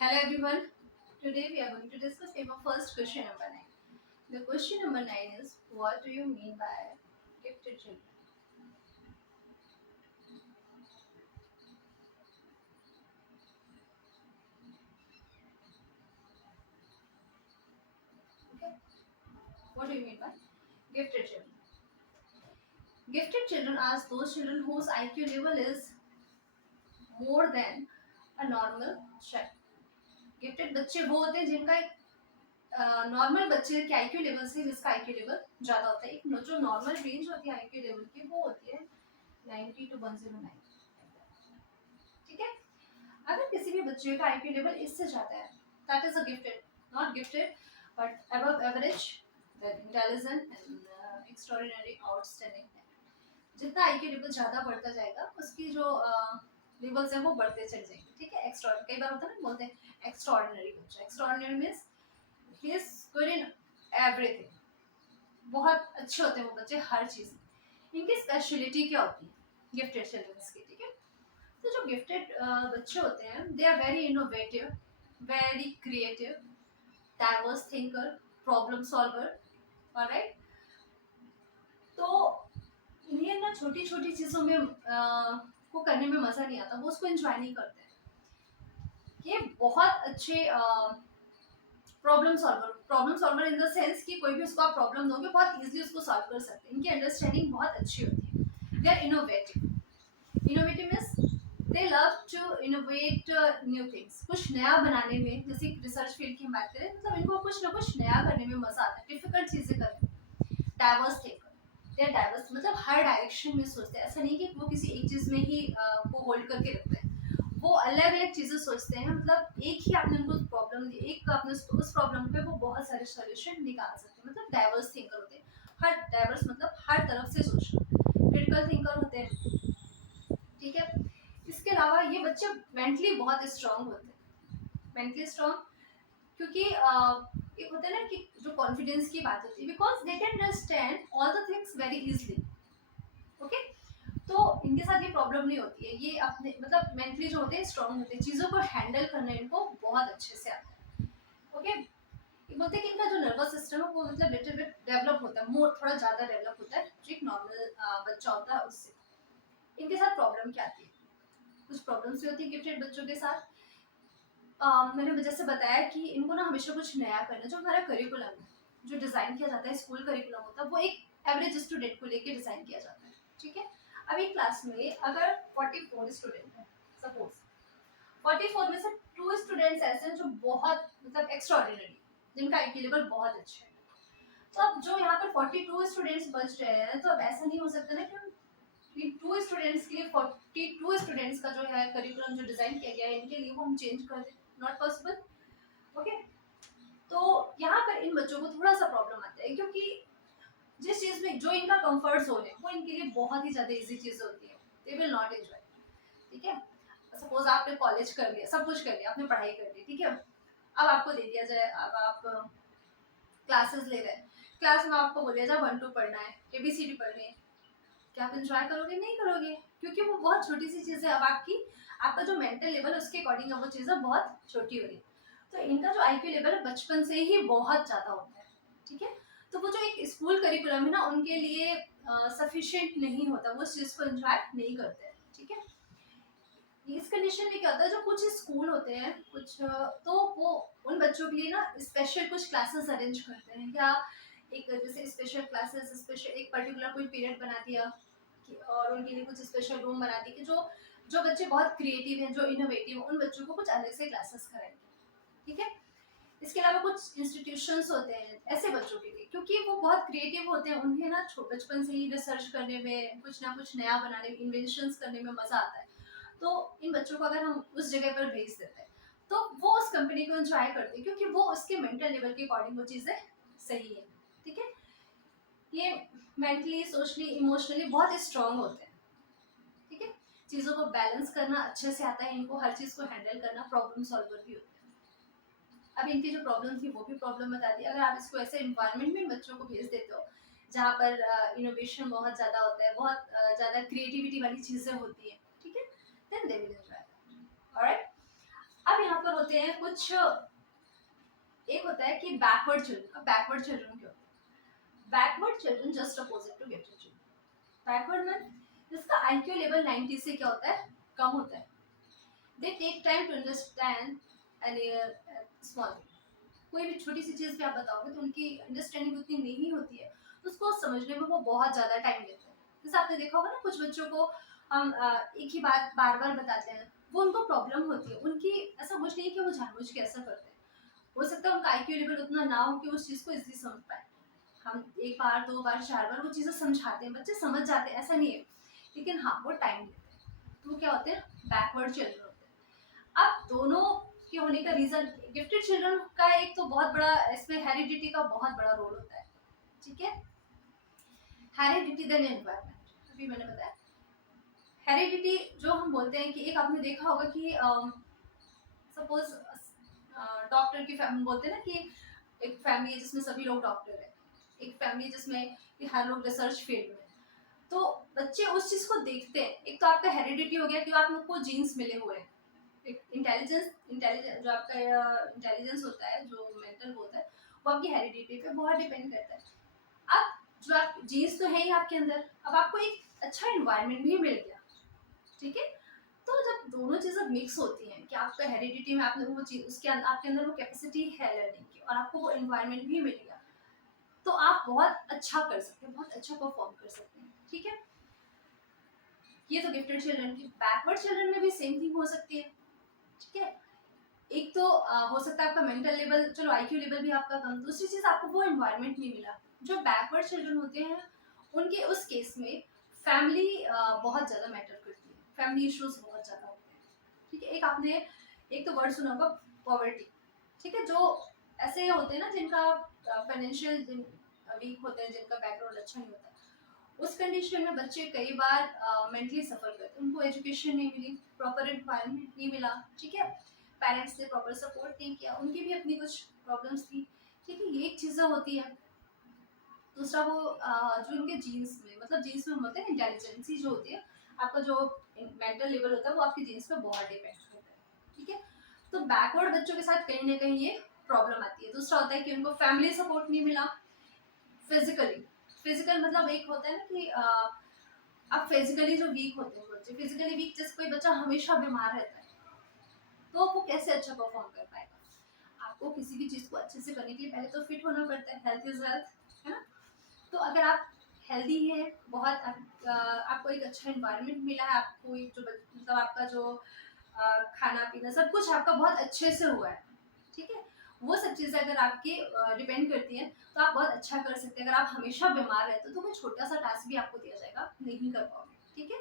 Hello everyone. Today we are going to discuss paper first question number 9. The question number 9 is, what do you mean by gifted children? Okay. What do you mean by gifted children? Gifted children are those children whose IQ level is more than a normal child. Gifted बच्चे वो होते हैं जिनका normal बच्चे के IQ level से जिसका IQ level ज़्यादा होता है। एक जो नॉर्मल रेंज होती है आईक्यू लेवल की वो होती है 90 to 109। ठीक है। अगर किसी भी बच्चे का आईक्यू लेवल इससे ज़्यादा है, that is a gifted, not gifted but above average, then intelligent and extraordinary outstanding है। जितना आईक्यू लेवल ज़्यादा बढ़ता जाएगा उसकी जो लेवल्स हैं वो बढ़ते चले जाएंगे। ठीक है। एक्स्ट्रा कई बार होता है ना, बोलते हैं एक्स्ट्राऑर्डिनरी बच्चा। Extraordinary means he is good in everything. बहुत अच्छे होते हैं वो बच्चे हर चीज़ में। इनकी स्पेशलिटी क्या होती है गिफ्टेड चिल्ड्रंस की? ठीक है। तो जो गिफ्टेड बच्चे होते हैं they are very innovative, very creative, diverse thinker, problem solver. Alright. तो इन्हें ना छोटी छोटी चीज़ों में को करने में मज़ा नहीं आता, वो उसको एंजॉय नहीं करते हैं। ये बहुत अच्छे problem solver in the sense कि कोई भी उसको आप प्रॉब्लम दोगे बहुत इजीली उसको सॉल्व कर सकते हैं। इनकी अंडरस्टैंडिंग बहुत अच्छी होती है। They are innovative. Innovative means they love to innovate new things. कुछ नया बनाने में, जैसे रिसर्च फील्ड की हम बात करें, मतलब इनको कुछ ना कुछ नया करने में मजा आता है, डिफिकल्ट चीजें करने में। Diverse thinker, they are diverse, मतलब हर डायरेक्शन में सोचते हैं। ऐसा नहीं कि वो किसी एक चीज में ही को होल्ड करके रखते हैं। वो अलग अलग चीजें सोचते हैं। मतलब एक ही आपने उनको प्रॉब्लम दी, एक आपने उस प्रॉब्लम पे वो बहुत सारे सोल्यूशन निकाल सकते हैं। मतलब डाइवर्स थिंकर होते हैं। हर डाइवर्स मतलब हर तरफ से सोचना। क्रिटिकल थिंकर होते हैं। ठीक है। इसके अलावा ये बच्चे मेंटली बहुत स्ट्रांग होते हैं। मेंटली स्ट्रांग क्योंकि एक होता है ना कि जो कॉन्फिडेंस की बात होती है, because they can understand all the things very easily. Okay. तो इनके साथ ये प्रॉब्लम नहीं होती है। ये अपने मतलब मेंटली जो होते हैं स्ट्रांग होते हैं, चीज़ों को हैंडल करना इनको बहुत अच्छे से आता है। ओके। ये बोलते हैं कि इनका जो नर्वस सिस्टम है वो मतलब लिटिल बिट डेवलप होता है, मोर थोड़ा ज़्यादा डेवलप होता है जो एक नॉर्मल बच्चा होता है उससे। इनके साथ प्रॉब्लम क्या आती है? कुछ प्रॉब्लम्स भी होती है गिफ्टेड बच्चों के साथ। मैंने जैसे बताया कि इनको ना हमेशा कुछ नया करना है। जो हमारा करिकुलम है, जो डिज़ाइन किया जाता है, स्कूल करिकुलम होता है, वो एक एवरेज स्टूडेंट को लेके डिज़ाइन किया जाता है। ठीक है। अब एक क्लास में अगर 44 स्टूडेंट है, सपोज 44 में से 2 स्टूडेंट्स ऐसे हैं जो बहुत मतलब एक्स्ट्राऑर्डिनरी, जिनका आईक्यू लेवल बहुत अच्छा है। तो अब जो यहाँ पर 42 स्टूडेंट्स बच रहे हैं, तो अब ऐसा नहीं हो सकता ना कि हम 2 स्टूडेंट्स के लिए 42 स्टूडेंट्स का जो है करिकुलम जो डिज़ाइन किया गया है इनके लिए वो हम चेंज कर दें। Not possible. ओके। तो यहाँ पर इन बच्चों को थोड़ा सा प्रॉब्लम आता है, क्योंकि जिस चीज़ में जो इनका कंफर्ट जोन है वो इनके लिए बहुत ही ज़्यादा इजी चीज़ होती है। They will not enjoy. ठीक है। सपोज आपने कॉलेज कर लिया, सब कुछ कर लिया, आपने पढ़ाई कर ली। ठीक है। अब आपको दे दिया जाए, अब आप क्लासेस ले रहे हैं, क्लास में आपको बोल दिया जाए 1 2 पढ़ना है, ABCD पढ़नी है। क्या आप एंजॉय करोगे? नहीं करोगे, क्योंकि वो बहुत छोटी सी चीज़ है। अब आपका जो मेंटल लेवल है उसके अकॉर्डिंग अब वो चीज़ें बहुत छोटी हो रही है। तो इनका जो आईक्यू लेवल है बचपन से ही बहुत ज़्यादा होता है। ठीक है। तो वो जो एक स्कूल करिकुलम है ना उनके लिए सफिशिएंट नहीं होता, वो उस चीज़ को एंजॉय नहीं करते हैं। ठीक है। इस कंडीशन में क्या होता है, जो कुछ स्कूल होते हैं कुछ तो वो उन बच्चों के लिए ना स्पेशल कुछ क्लासेस अरेंज करते हैं, या एक जैसे स्पेशल क्लासेस, स्पेशल एक पर्टिकुलर कोई पीरियड बना दिया और उनके लिए कुछ स्पेशल रूम बना दी कि जो जो बच्चे बहुत क्रिएटिव हैं, जो इनोवेटिव हैं, उन बच्चों को कुछ अलग से क्लासेस कराएंगे। ठीक है। इसके अलावा कुछ इंस्टीट्यूशंस होते हैं ऐसे बच्चों के लिए, क्योंकि वो बहुत क्रिएटिव होते हैं, उन्हें ना बचपन से ही रिसर्च करने में, कुछ ना कुछ नया बनाने में, इन्वेंशंस करने में मजा आता है। तो इन बच्चों को अगर हम उस जगह पर भेज देते हैं तो वो उस कंपनी को एंजॉय करते हैं, क्योंकि वो उसके मेंटल लेवल के अकॉर्डिंग वो चीज़ें सही है। ठीक है। ये मेंटली, सोशली, इमोशनली बहुत स्ट्रांग होते हैं। ठीक है। चीज़ों को बैलेंस करना अच्छे से आता है इनको, हर चीज़ को हैंडल करना, प्रॉब्लम सॉल्वर भी होते हैं। अब इनकी जो प्रॉब्लम थी वो भी प्रॉब्लम बता दी। अगर आप इसको ऐसे इन्वायरमेंट में इन बच्चों को भेज देते हो जहाँ पर इनोवेशन बहुत ज़्यादा होता है, बहुत ज़्यादा क्रिएटिविटी वाली चीज़ें होती हैं, ठीक है, then they will enjoy. Alright. अब यहाँ पर होते हैं कुछ, एक होता है कि बैकवर्ड चिल्ड्रन। अब बैकवर्ड चिल्ड्रन क्या होता है? Backward children just opposite to gifted children. Backward में जिसका आईक्यू लेवल 90 से क्या होता है, कम होता है। They take time to understand and small thing. कोई भी छोटी सी चीज़ भी आप बताओगे तो उनकी अंडरस्टैंडिंग उतनी नहीं होती है, तो उसको समझने में वो बहुत ज़्यादा टाइम लेते हैं। जैसे आपने देखा होगा ना, कुछ बच्चों को हम एक ही बात बार बार बताते हैं, वो उनको प्रॉब्लम होती है। उनकी ऐसा कुछ नहीं है कि वो जानबूझ के ऐसा करते हैं, हो सकता है उनका आईक्यू लेवल उतना ना हो कि उस चीज़ को इजीली समझ पाए। हम एक बार, दो बार, चार बार वो चीज़ें समझाते हैं, बच्चे समझ जाते हैं, ऐसा नहीं है, लेकिन हाँ वो टाइम लेते हैं। तो वो क्या होते हैं, बैकवर्ड चिल्ड्रन होते हैं। अब दोनों के होने का रीजन, गिफ्टेड चिल्ड्रन का एक तो बहुत बड़ा इसमें हेरिडिटी का बहुत बड़ा रोल होता है, ठीक है। हेरिडिटी देन एनवायरनमेंट, अभी मैंने बताया। हेरिडिटी जो हम बोलते हैं कि एक आपने देखा होगा कि सपोज डॉक्टर की हम बोलते हैं ना कि एक फैमिली है जिसमें सभी लोग डॉक्टर है, एक फैमिली जिसमें कि हर लोग रिसर्च फील्ड में, तो बच्चे उस चीज को देखते हैं। एक तो आपका हेरिडिटी हो गया कि आप लोग को जीन्स मिले हुए हैं, इंटेलिजेंस इंटेलिजेंस जो आपका इंटेलिजेंस होता है, जो मेंटल होता है, वो आपकी हेरिडिटी पे बहुत डिपेंड करता है। अब जो आप जीन्स तो है ही आपके अंदर, अब आपको एक अच्छा इन्वायरमेंट भी मिल गया, ठीक है। तो जब दोनों चीज़ें मिक्स होती हैं कि आपका हेरिडिटी में आपने वो चीज़, उसके अंदर आपके अंदर वो कैपेसिटी है लर्निंग की, और आपको वो इन्वायरमेंट भी मिल गया, तो आप बहुत अच्छा कर सकते हैं, बहुत अच्छा परफॉर्म कर सकते हैं, ठीक है। ये तो गिफ्टेड चिल्ड्रन की। बैकवर्ड चिल्ड्रन में भी सेम थिंग हो सकती है, ठीक है। एक तो हो सकता है आपका मेंटल लेवल, चलो आईक्यू लेवल भी आपका कम, दूसरी चीज आपको वो एनवायरनमेंट नहीं मिला। जो बैकवर्ड चिल्ड्रन होते हैं उनके उस केस में फैमिली बहुत ज़्यादा मैटर करती है, फैमिली इश्यूज बहुत ज़्यादा होते हैं, ठीक है। एक आपने एक तो वर्ड सुना होगा, पॉवर्टी, ठीक है। जो ऐसे होते हैं ना जिनका फाइनेंशियल वीक होते हैं, जिनका बैकग्राउंड अच्छा नहीं होता, उस कंडीशन में बच्चे कई बार मेंटली सफर करते हैं। उनको एजुकेशन नहीं मिली, प्रॉपर एनवायरनमेंट नहीं मिला, ठीक है। पेरेंट्स ने प्रॉपर सपोर्ट नहीं किया, उनकी भी अपनी कुछ प्रॉब्लम्स थी, ठीक है। ये एक चीज़ें होती है। दूसरा वो जो इनके जीन्स में, मतलब जीन्स में हम बोलते हैं इंटेलिजेंसी जो होती है, आपका जो मेंटल लेवल होता है वो आपकी जीन्स पे बहुत डिपेंड करता है, ठीक है। तो बैकवर्ड बच्चों के साथ कहीं ना कहीं ये प्रॉब्लम आती है। दूसरा होता है कि उनको फैमिली सपोर्ट नहीं मिला। फिजिकली, फिजिकल मतलब एक होता है ना कि अब फिजिकली जो वीक होते हैं बच्चे, फिजिकली वीक, जैसे कोई बच्चा हमेशा बीमार रहता है, तो वो कैसे अच्छा परफॉर्म कर पाएगा। आपको किसी भी चीज़ को अच्छे से करने के लिए पहले तो फिट होना पड़ता है, हेल्थ इज वेल्थ, है ना। तो अगर आप हेल्दी हैं, बहुत आपको एक अच्छा इन्वायरमेंट मिला है, आपको एक जो मतलब आपका जो खाना पीना सब कुछ आपका बहुत अच्छे से हुआ है, ठीक है। वो सब चीज़ें अगर आपके डिपेंड करती हैं तो आप बहुत अच्छा कर सकते हैं। अगर आप हमेशा बीमार रहते हो तो कोई छोटा सा टास्क भी आपको दिया जाएगा, नहीं कर पाओगे, ठीक है।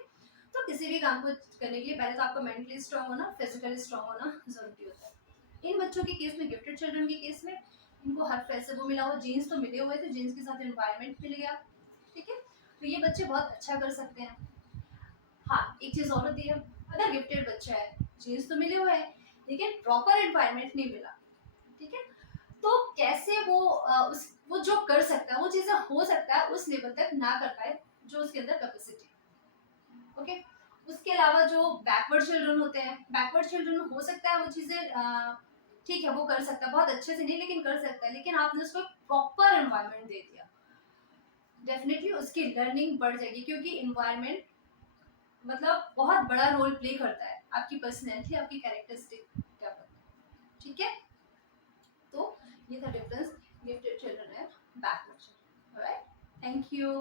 तो किसी भी काम को करने के लिए पहले तो आपको मेंटली स्ट्रांग होना, फिजिकली स्ट्रांग होना जरूरी होता है। इन बच्चों के केस में, गिफ्टेड चिल्ड्रन के केस में, इनको हर पैसे वो मिला हुआ, जीन्स तो मिले हुए थे, जीन्स के साथ एनवायरनमेंट मिल गया, ठीक है। तो ये बच्चे बहुत अच्छा कर सकते हैं। हाँ, एक चीज़ और होती है, अगर गिफ्टेड बच्चा है, जीन्स तो मिले हुए हैं, लेकिन प्रॉपर एनवायरनमेंट नहीं मिला, ठीक है। तो कैसे वो वो जो कर सकता है वो चीज़ें हो सकता है उस लेवल तक ना कर पाए जो उसके अंदर कैपेसिटी, ओके। उसके अलावा जो बैकवर्ड चिल्ड्रन होते हैं, बैकवर्ड चिल्ड्रन में हो सकता है वो चीज़ें ठीक है वो कर सकता है, बहुत अच्छे से नहीं लेकिन कर सकता है, लेकिन आपने उसको प्रॉपर एनवायरनमेंट दे दिया, डेफिनेटली उसकी लर्निंग बढ़ जाएगी, क्योंकि इन्वायरमेंट मतलब बहुत बड़ा रोल प्ले करता है आपकी पर्सनैलिटी, आपकी कैरेक्टरिस्टिक डेवलपमेंट, ठीक है। तो ये था difference gifted children and backward children, alright, thank you.